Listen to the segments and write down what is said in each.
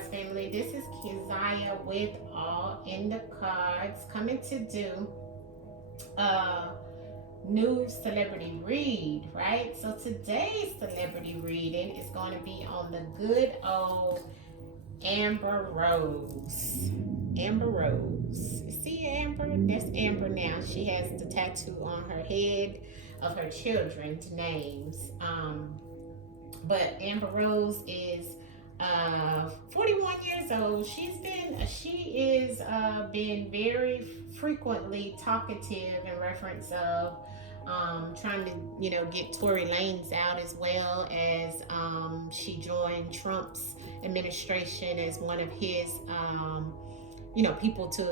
AllnDaKards family. This is Keziah with All in the Cards, coming to do a new celebrity read, right? So today's celebrity reading is going to be on the good old Amber Rose. Amber Rose. See Amber? That's Amber now. She has the tattoo on her head of her children's names. But Amber Rose is 41 years old. She is been very frequently talkative in reference of trying to get Tory Lanez out, as well as she joined Trump's administration as one of his people to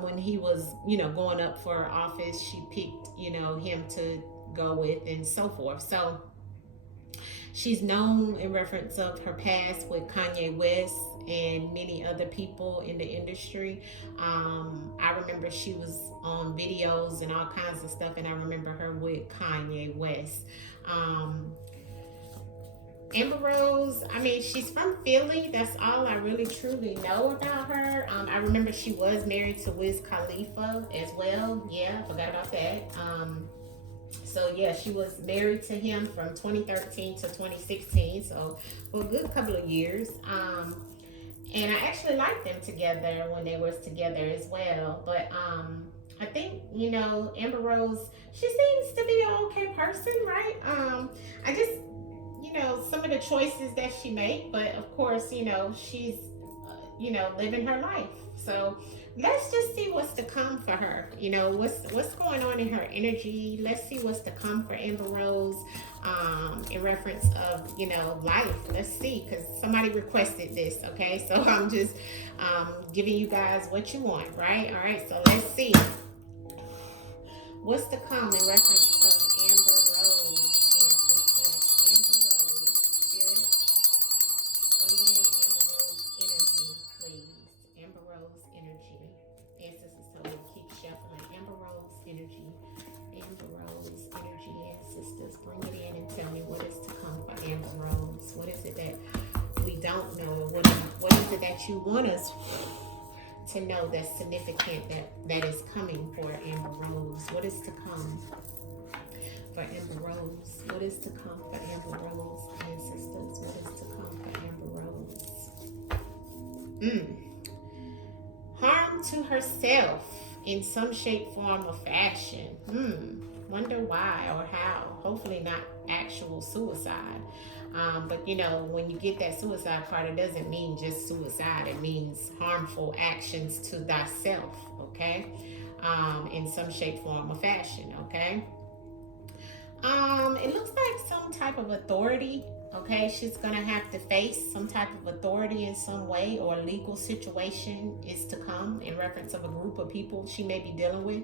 when he was going up for office, she picked him to go with and so forth. So she's known in reference of her past with Kanye West and many other people in the industry. I remember she was on videos and all kinds of stuff, and I remember her with Kanye West. Amber Rose, I mean, she's from Philly. That's all I really truly know about her. I remember she was married to Wiz Khalifa as well. Yeah, forgot about that. So yeah, she was married to him from 2013 to 2016, so for a good couple of years. And I actually liked them together when they was together as well. But I think Amber Rose, she seems to be an okay person, right? I just some of the choices that she made, but of course she's living her life. So let's just see what's to come for her. What's going on in her energy. Let's see what's to come for Amber Rose in reference of life. Let's see, because somebody requested this. Okay, so I'm just giving you guys what you want, right? All right, so let's see what's to come in reference of Amber Rose. Amber Rose, spirit, bring in Amber Rose energy, please. Amber Rose energy. Ancestors tell me to keep shuffling. Amber Rose energy. Amber Rose energy. Ancestors, bring it in and tell me what is to come for Amber Rose. What is it that we don't know? What is it that you want us to know that's significant that is coming for Amber Rose? What is to come for Amber Rose? What is to come for Amber Rose? Ancestors, what is to come for Amber Rose? Harm to herself in some shape, form, or fashion. Wonder why or how. Hopefully not actual suicide. But when you get that suicide card, it doesn't mean just suicide. It means harmful actions to thyself, okay? In some shape, form, or fashion, okay? It looks like some type of authority, okay? She's gonna have to face some type of authority in some way, or a legal situation is to come in reference of a group of people she may be dealing with.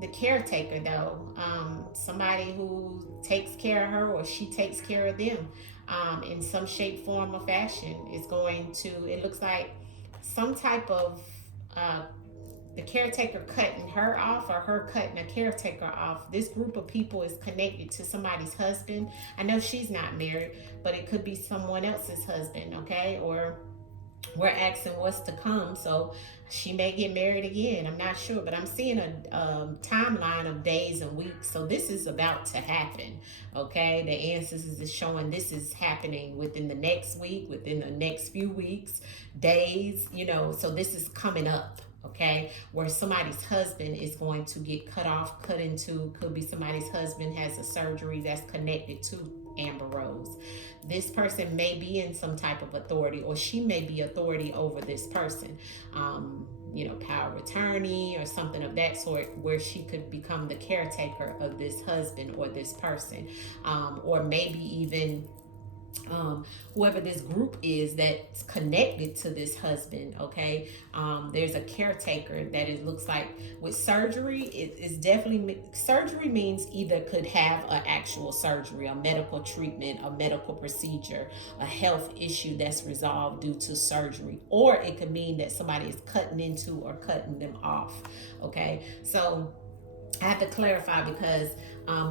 The caretaker, though, somebody who takes care of her or she takes care of them in some shape, form, or fashion is going to, it looks like some type of the caretaker cutting her off or her cutting a caretaker off. This group of people is connected to somebody's husband. I know she's not married, but it could be someone else's husband, okay? Or we're asking what's to come, so she may get married again. I'm not sure, but I'm seeing a timeline of days and weeks. So this is about to happen, okay? The ancestors is showing this is happening within the next week, within the next few weeks, days, so this is coming up, okay? Where somebody's husband is going to get cut off, cut into, could be somebody's husband has a surgery that's connected to Amber Rose. This person may be in some type of authority, or she may be authority over this person. Power of attorney or something of that sort, where she could become the caretaker of this husband or this person, or maybe even whoever this group is that's connected to this husband, okay? There's a caretaker that it looks like with surgery. It is definitely, surgery means either could have an actual surgery, a medical treatment, a medical procedure, a health issue that's resolved due to surgery, or it could mean that somebody is cutting into or cutting them off, okay? So I have to clarify, because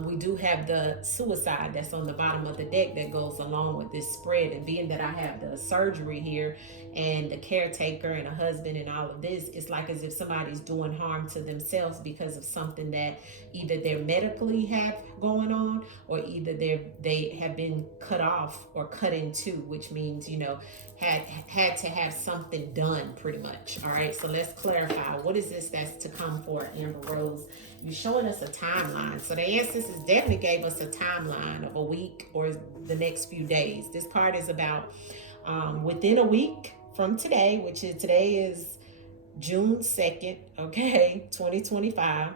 We do have the suicide that's on the bottom of the deck that goes along with this spread. And being that I have the surgery here and the caretaker and a husband and all of this, it's like as if somebody's doing harm to themselves because of something that either they're medically have going on, or either they have been cut off or cut into, which means, had to have something done pretty much. All right, so let's clarify. What is this that's to come for Amber Rose? You're showing us a timeline. So the ancestors definitely gave us a timeline of a week or the next few days. This card is about within a week from today, today is June 2nd, okay, 2025.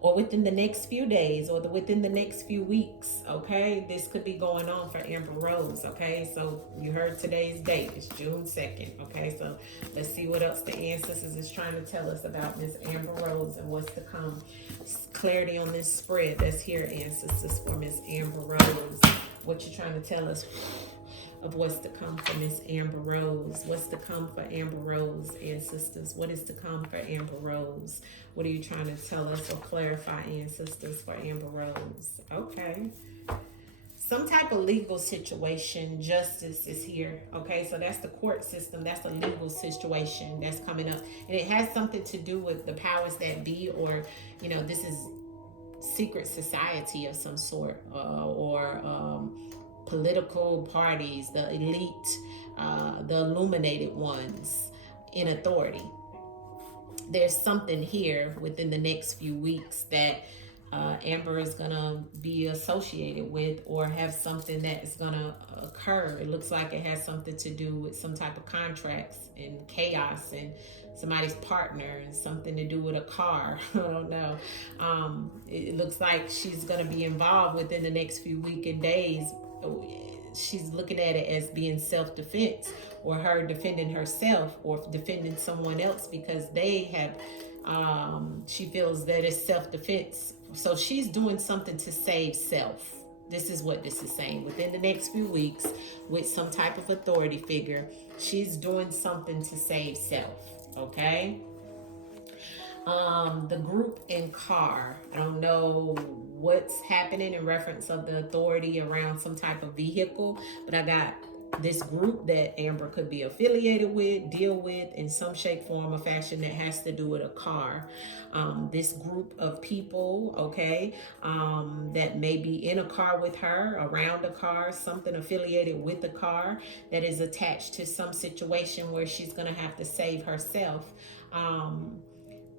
Or within the next few days, or within the next few weeks, okay? This could be going on for Amber Rose, okay? So you heard today's date, it's June 2nd, okay? So let's see what else the ancestors is trying to tell us about Miss Amber Rose and what's to come. Clarity on this spread that's here, ancestors, for Miss Amber Rose. What you trying to tell us of what's to come for Miss Amber Rose? What's to come for Amber Rose, ancestors? What is to come for Amber Rose? What are you trying to tell us or clarify, ancestors, for Amber Rose? Okay. Some type of legal situation, justice is here. Okay, so that's the court system. That's a legal situation that's coming up. And it has something to do with the powers that be, or, this is secret society of some sort, or political parties, the elite, the illuminated ones in authority. There's something here within the next few weeks that Amber is going to be associated with, or have something that is going to occur. It looks like it has something to do with some type of contracts and chaos and somebody's partner, and something to do with a car. I don't know. It looks like she's going to be involved within the next few weeks and days. She's looking at it as being self-defense, or her defending herself or defending someone else, because they have she feels that it's self-defense. So she's doing something to save self. This is what this is saying. Within the next few weeks, with some type of authority figure, she's doing something to save self. Okay. The group and car. I don't know what's happening in reference of the authority around some type of vehicle, but I got this group that Amber could be affiliated with, deal with in some shape, form, or fashion that has to do with a car. This group of people, okay, that may be in a car with her, around a car, something affiliated with the car that is attached to some situation where she's going to have to save herself.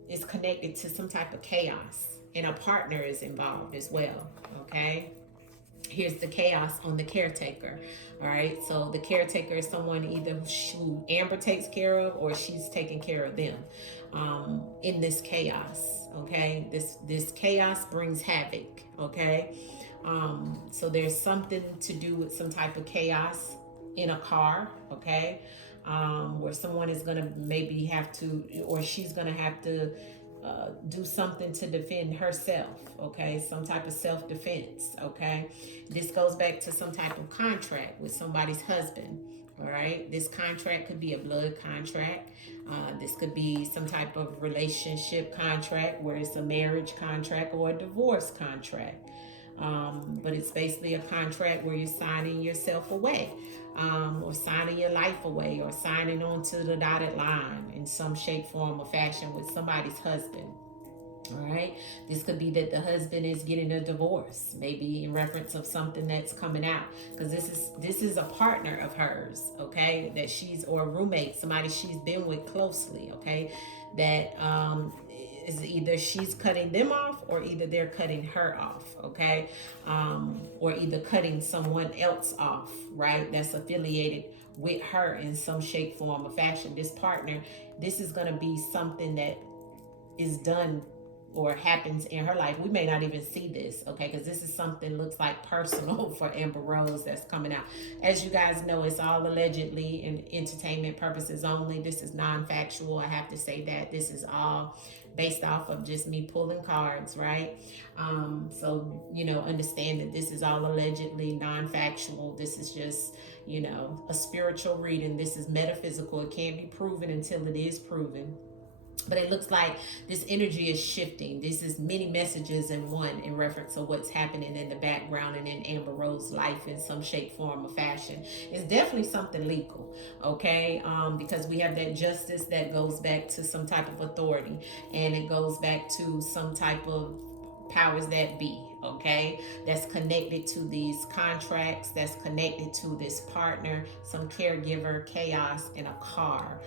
Is connected to some type of chaos, and a partner is involved as well. Okay, here's the chaos on the caretaker. All right, so the caretaker is someone either who Amber takes care of, or she's taking care of them in this chaos. Okay, this chaos brings havoc. Okay, so there's something to do with some type of chaos in a car. Okay, where someone is going to maybe have to, or she's going to have to do something to defend herself. Okay, some type of self-defense. Okay, this goes back to some type of contract with somebody's husband. All right, this contract could be a blood contract. This could be some type of relationship contract, where it's a marriage contract or a divorce contract. But it's basically a contract where you're signing yourself away, or signing your life away, or signing on to the dotted line in some shape, form, or fashion with somebody's husband. All right, this could be that the husband is getting a divorce, maybe in reference of something that's coming out, because this is a partner of hers, okay, that she's, or a roommate, somebody she's been with closely, okay, that is either she's cutting them off, or either they're cutting her off. Okay, or either cutting someone else off, right, that's affiliated with her in some shape, form, or fashion. This partner, this is going to be something that is done or happens in her life. We may not even see this, okay, because this is something looks like personal for Amber Rose that's coming out. As you guys know, it's all allegedly and entertainment purposes only. This is non-factual. I have to say that this is all based off of just me pulling cards, right? So, understand that this is all allegedly non-factual. This is just, a spiritual reading. This is metaphysical. It can't be proven until it is proven. But it looks like this energy is shifting. This is many messages in one in reference to what's happening in the background and in Amber Rose's life in some shape, form, or fashion. It's definitely something legal, okay? Because we have that justice that goes back to some type of authority, and it goes back to some type of powers that be, okay, that's connected to these contracts, that's connected to this partner, some caregiver, chaos, and a car.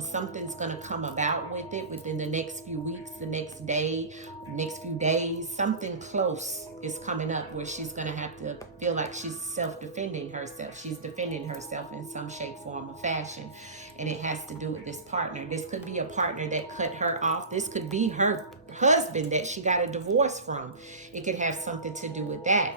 Something's going to come about with it within the next few weeks, the next day, next few days. Something close is coming up where she's going to have to feel like she's self-defending herself. She's defending herself in some shape, form, or fashion. And it has to do with this partner. This could be a partner that cut her off. This could be her husband that she got a divorce from. It could have something to do with that.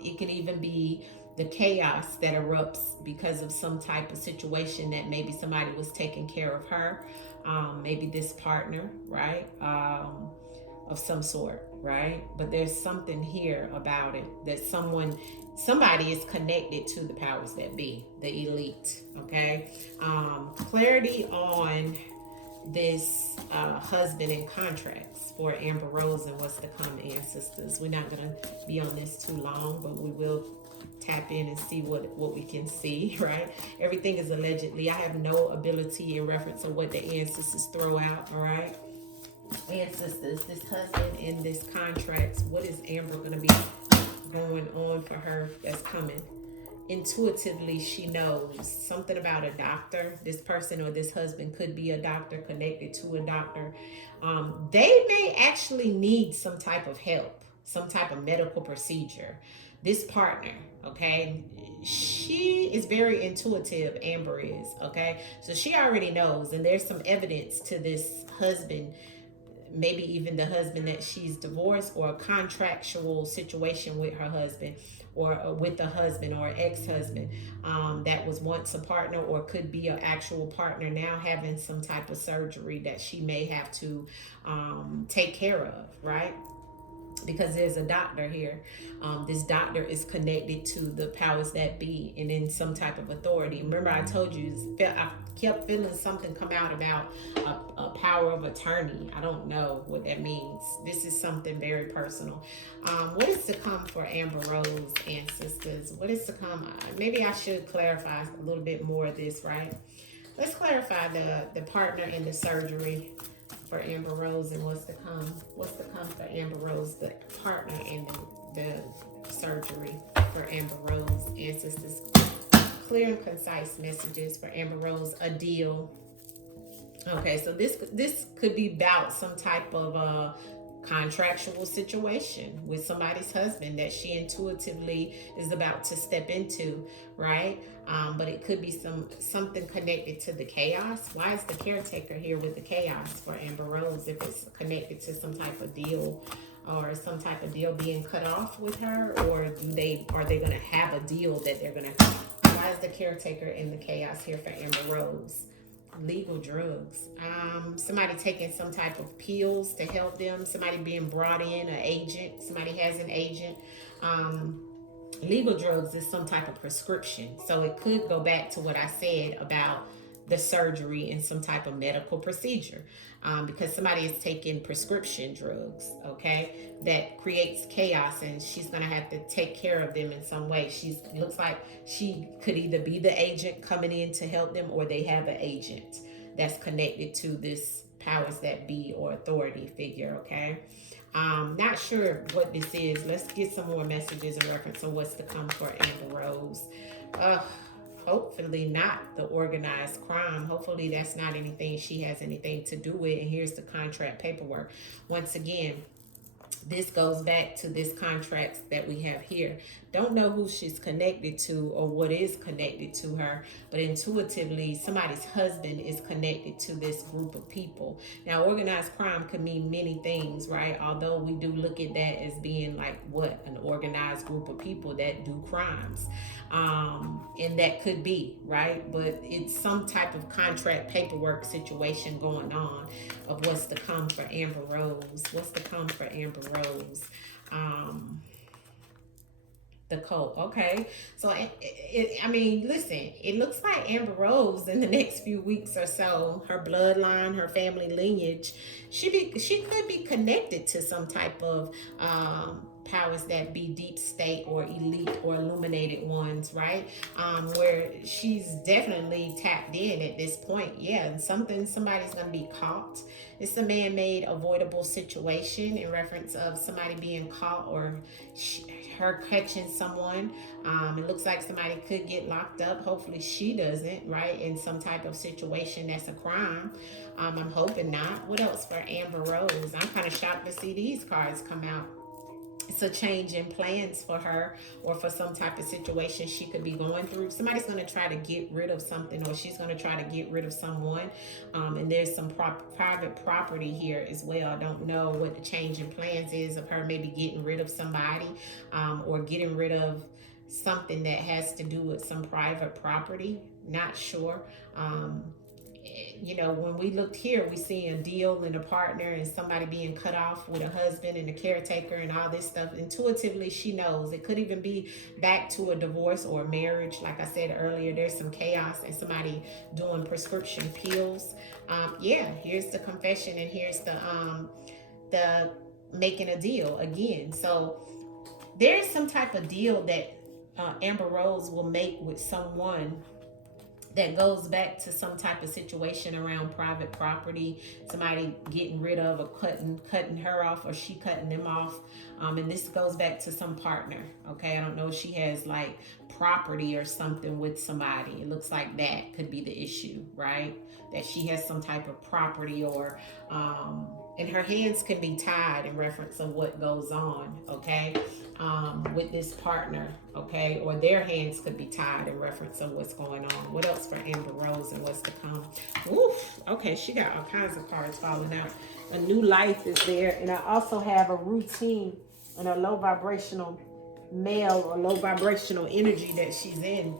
It could even be the chaos that erupts because of some type of situation that maybe somebody was taking care of her. Maybe this partner, right? Of some sort, right? But there's something here about it that somebody is connected to the powers that be, the elite, okay? Clarity on this husband and contracts for Amber Rose and what's to come, ancestors. We're not going to be on this too long, but we will tap in and see what we can see, right? Everything is allegedly. I have no ability in reference to what the ancestors throw out, all right? Ancestors, this husband and this contracts, what is Amber going to be going on for her that's coming? Intuitively, she knows something about a doctor. This person or this husband could be a doctor, connected to a doctor. They may actually need some type of help, some type of medical procedure. This partner, okay, she is very intuitive, Amber is, okay? So she already knows, and there's some evidence to this husband, maybe even the husband that she's divorced, or a contractual situation with her husband, or with the husband or ex-husband that was once a partner, or could be an actual partner now having some type of surgery that she may have to take care of, right? Because there's a doctor here. This doctor is connected to the powers that be and in some type of authority. Remember, I told you, I kept feeling something come out about a power of attorney. I don't know what that means. This is something very personal. What is to come for Amber Rose, ancestors? What is to come? Maybe I should clarify a little bit more of this, right? Let's clarify the partner and the surgery for Amber Rose and what's to come. What's to come for Amber Rose, the partner and the surgery for Amber Rose, ancestors. Clear and concise messages for Amber Rose. A deal. Okay, so this could be about some type of contractual situation with somebody's husband that she intuitively is about to step into, right? But it could be something connected to the chaos. Why is the caretaker here with the chaos for Amber Rose if it's connected to some type of deal, or some type of deal being cut off with her, or are they going to have a deal that they're going to? Why is the caretaker in the chaos here for Amber Rose? Legal drugs. Somebody taking some type of pills to help them. Somebody being brought in, an agent. Somebody has an agent. Legal drugs is some type of prescription. So it could go back to what I said about the surgery and some type of medical procedure, because somebody is taking prescription drugs, okay, that creates chaos, and she's going to have to take care of them in some way. Looks like she could either be the agent coming in to help them, or they have an agent that's connected to this powers that be or authority figure, okay? Not sure what this is. Let's get some more messages in reference to what's to come for Amber Rose. Hopefully not the organized crime. Hopefully that's not anything she has anything to do with. And here's the contract paperwork. Once again, this goes back to this contracts that we have here. Don't know who she's connected to or what is connected to her, but intuitively somebody's husband is connected to this group of people. Now, organized crime could mean many things, right? Although we do look at that as being like what? An organized group of people that do crimes. And that could be, right? But it's some type of contract paperwork situation going on of what's to come for Amber Rose. What's to come for Amber Rose? The cult. Okay. So, I mean, listen, it looks like Amber Rose in the next few weeks or so, her bloodline, her family lineage, she could be connected to some type of powers that be, deep state or elite or illuminated ones, right? Where she's definitely tapped in at this point. Yeah, and somebody's gonna be caught. It's a man-made avoidable situation in reference of somebody being caught, or her catching someone. It looks like somebody could get locked up. Hopefully she doesn't, right? In some type of situation that's a crime. I'm hoping not. What else for Amber Rose? I'm kind of shocked to see these cards come out. It's a change in plans for her, or for some type of situation she could be going through. Somebody's going to try to get rid of something, or she's going to try to get rid of someone. And there's some private property here as well. I don't know what the change in plans is of her maybe getting rid of somebody, or getting rid of something that has to do with some private property. Not sure. When we looked here, we see a deal and a partner and somebody being cut off with a husband and a caretaker and all this stuff. Intuitively, she knows it could even be back to a divorce or a marriage. Like I said earlier, there's some chaos and somebody doing prescription pills. Here's the confession, and here's the making a deal again. So there's some type of deal that Amber Rose will make with someone that goes back to some type of situation around private property, somebody getting rid of or cutting her off, or she cutting them off. And this goes back to some partner. Okay, I don't know if she has like property or something with somebody. It looks like that could be the issue, right? That she has some type of property, or and her hands can be tied in reference of what goes on, okay, with this partner, okay, or their hands could be tied in reference of what's going on. What else for Amber Rose and what's to come? Oof, okay, she got all kinds of cards falling out. A new life is there, and I also have a routine and a low vibrational male or low vibrational energy that she's in.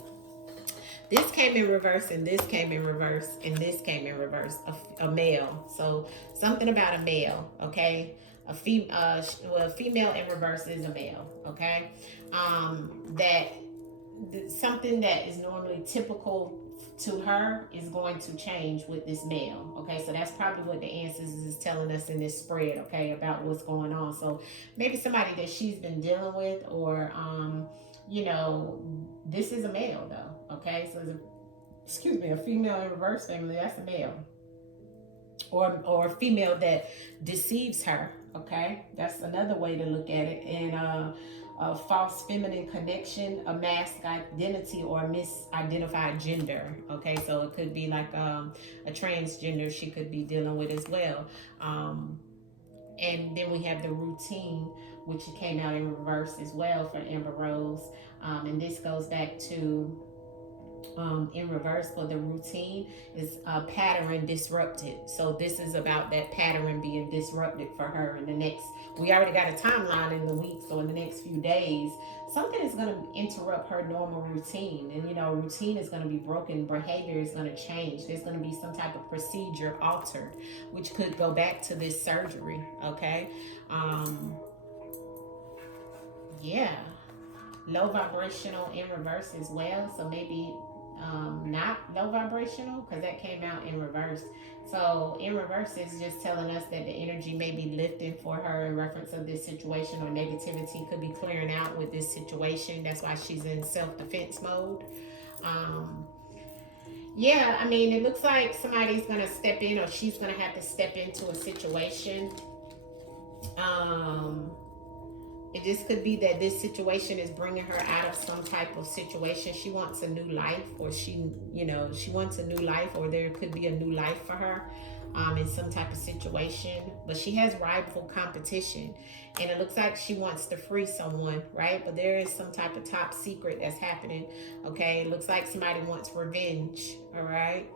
This came in reverse, and this came in reverse, and this came in reverse. A male. So something about a male, okay? A female in reverse is a male, okay? That something that is normally typical to her is going to change with this male, okay? So that's probably what the answers is telling us in this spread, okay, about what's going on. So maybe somebody that she's been dealing with, or this is a male though, okay? So a female in reverse family, that's a male, or a female that deceives her, okay? That's another way to look at it. And a false feminine connection, a masked identity, or a misidentified gender, okay? So it could be like a transgender she could be dealing with as well. And then we have the routine, which came out in reverse as well for Amber Rose. And this goes back to in reverse for the routine is a pattern disrupted. So this is about that pattern being disrupted for her in the next, we already got a timeline in the week, so in the next few days something is going to interrupt her normal routine, and routine is going to be broken, behavior is going to change, there's going to be some type of procedure altered, which could go back to this surgery, okay? Low vibrational in reverse as well, so maybe not low vibrational, because that came out in reverse. So in reverse is just telling us that the energy may be lifting for her in reference of this situation, or negativity could be clearing out with this situation. That's why she's in self-defense mode. It looks like somebody's gonna step in, or she's gonna have to step into a situation. This could be that this situation is bringing her out of some type of situation. She wants a new life, or she wants a new life, or there could be a new life for her in some type of situation. But she has rival competition, and it looks like she wants to free someone, right? But there is some type of top secret that's happening, okay? It looks like somebody wants revenge, all right?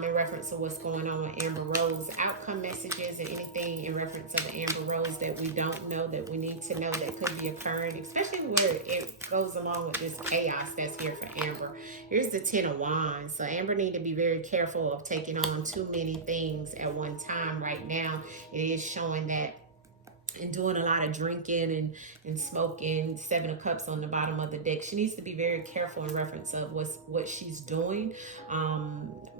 In reference to what's going on with Amber Rose, outcome messages, and anything in reference of Amber Rose that we don't know, that we need to know, that could be occurring, especially where it goes along with this chaos that's here for Amber. Here's the 10 of Wands. So Amber need to be very careful of taking on too many things at one time right now. It is showing that and doing a lot of drinking and smoking. Seven of Cups on the bottom of the deck. She needs to be very careful in reference of what she's doing.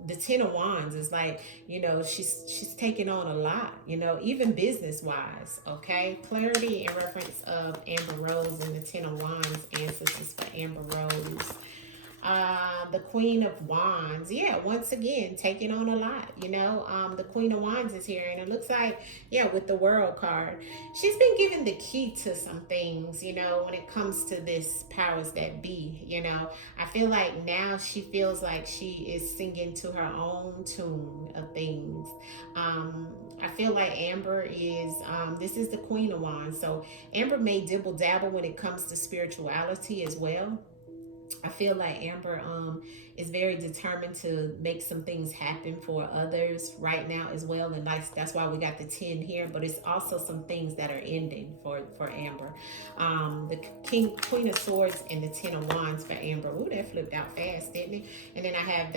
The Ten of Wands is like, she's taking on a lot, even business wise. Okay, clarity in reference of Amber Rose and the Ten of Wands. Ancestors for Amber Rose. The Queen of Wands, yeah, once again taking on a lot. The Queen of Wands is here, and it looks like, yeah, with the World card, she's been given the key to some things, when it comes to this powers that be. I feel like now she feels like she is singing to her own tune of things. I feel like Amber is, this is the Queen of Wands, so Amber may dibble dabble when it comes to spirituality as well. I feel like Amber is very determined to make some things happen for others right now as well, and that's why we got the 10 here. But it's also some things that are ending for Amber. The Queen of Swords and the 10 of Wands for Amber. Ooh, that flipped out fast, didn't it? And then I have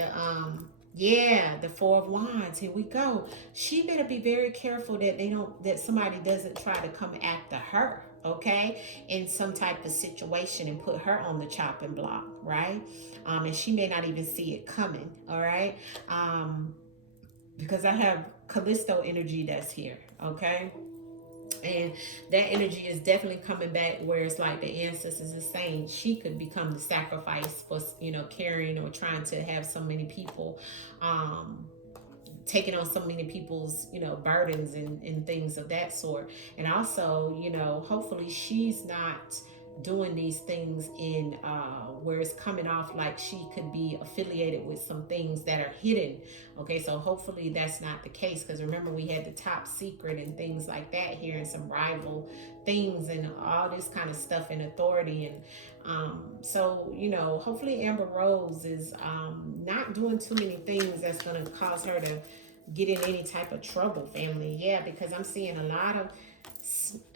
the Four of Wands. Here we go. She better be very careful that somebody doesn't try to come after her, okay, in some type of situation and put her on the chopping block, right? And she may not even see it coming, all right? Because I have Callisto energy that's here, okay? And that energy is definitely coming back where it's like the ancestors is saying she could become the sacrifice for, carrying or trying to have so many people, taking on so many people's, burdens and things of that sort. And also, hopefully she's not doing these things in where it's coming off like she could be affiliated with some things that are hidden. Okay, so hopefully that's not the case, because remember we had the top secret and things like that here, and some rival things and all this kind of stuff and authority. And so hopefully Amber Rose is not doing too many things that's going to cause her to get in any type of trouble, family. Yeah, because I'm seeing a lot of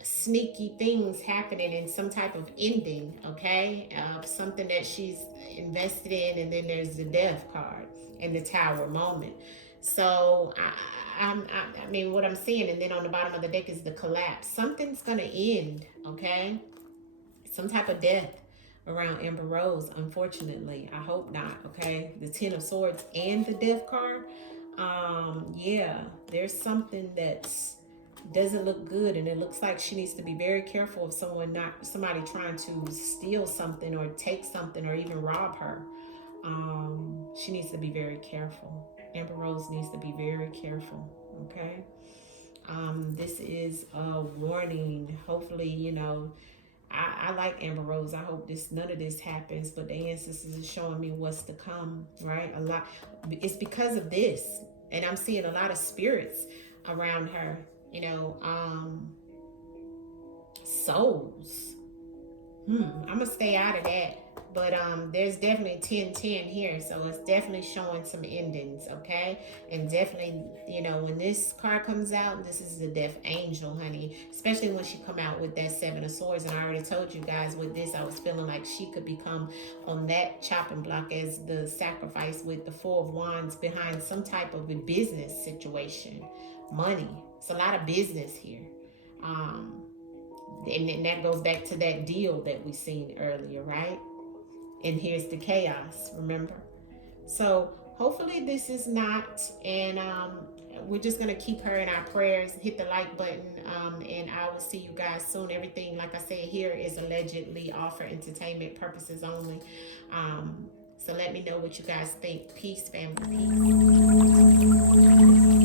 sneaky things happening in some type of ending, okay, something that she's invested in. And then there's the Death card and the Tower moment. So I mean, what I'm seeing, and then on the bottom of the deck is the Collapse. Something's gonna end, okay, some type of death around Amber Rose, unfortunately. I hope not, okay. The Ten of Swords and the Death card. Yeah, there's something that's doesn't look good, and it looks like she needs to be very careful of somebody trying to steal something or take something or even rob her. She needs to be very careful. Amber Rose needs to be very careful, okay? This is a warning. Hopefully, I like Amber Rose. I hope none of this happens, but the ancestors is showing me what's to come, right? A lot. It's because of this, and I'm seeing a lot of spirits around her. Souls. I'm gonna stay out of that. But there's definitely 10-10 here, so it's definitely showing some endings, okay? And definitely, when this card comes out, this is the Death Angel, honey. Especially when she come out with that Seven of Swords. And I already told you guys with this, I was feeling like she could become on that chopping block as the sacrifice with the Four of Wands behind some type of a business situation, money. It's a lot of business here. And that goes back to that deal that we seen earlier, right? And here's the chaos, remember? So hopefully this is not, and we're just going to keep her in our prayers. Hit the like button, and I will see you guys soon. Everything, like I said, here is allegedly all for entertainment purposes only. So let me know what you guys think. Peace, family. Peace.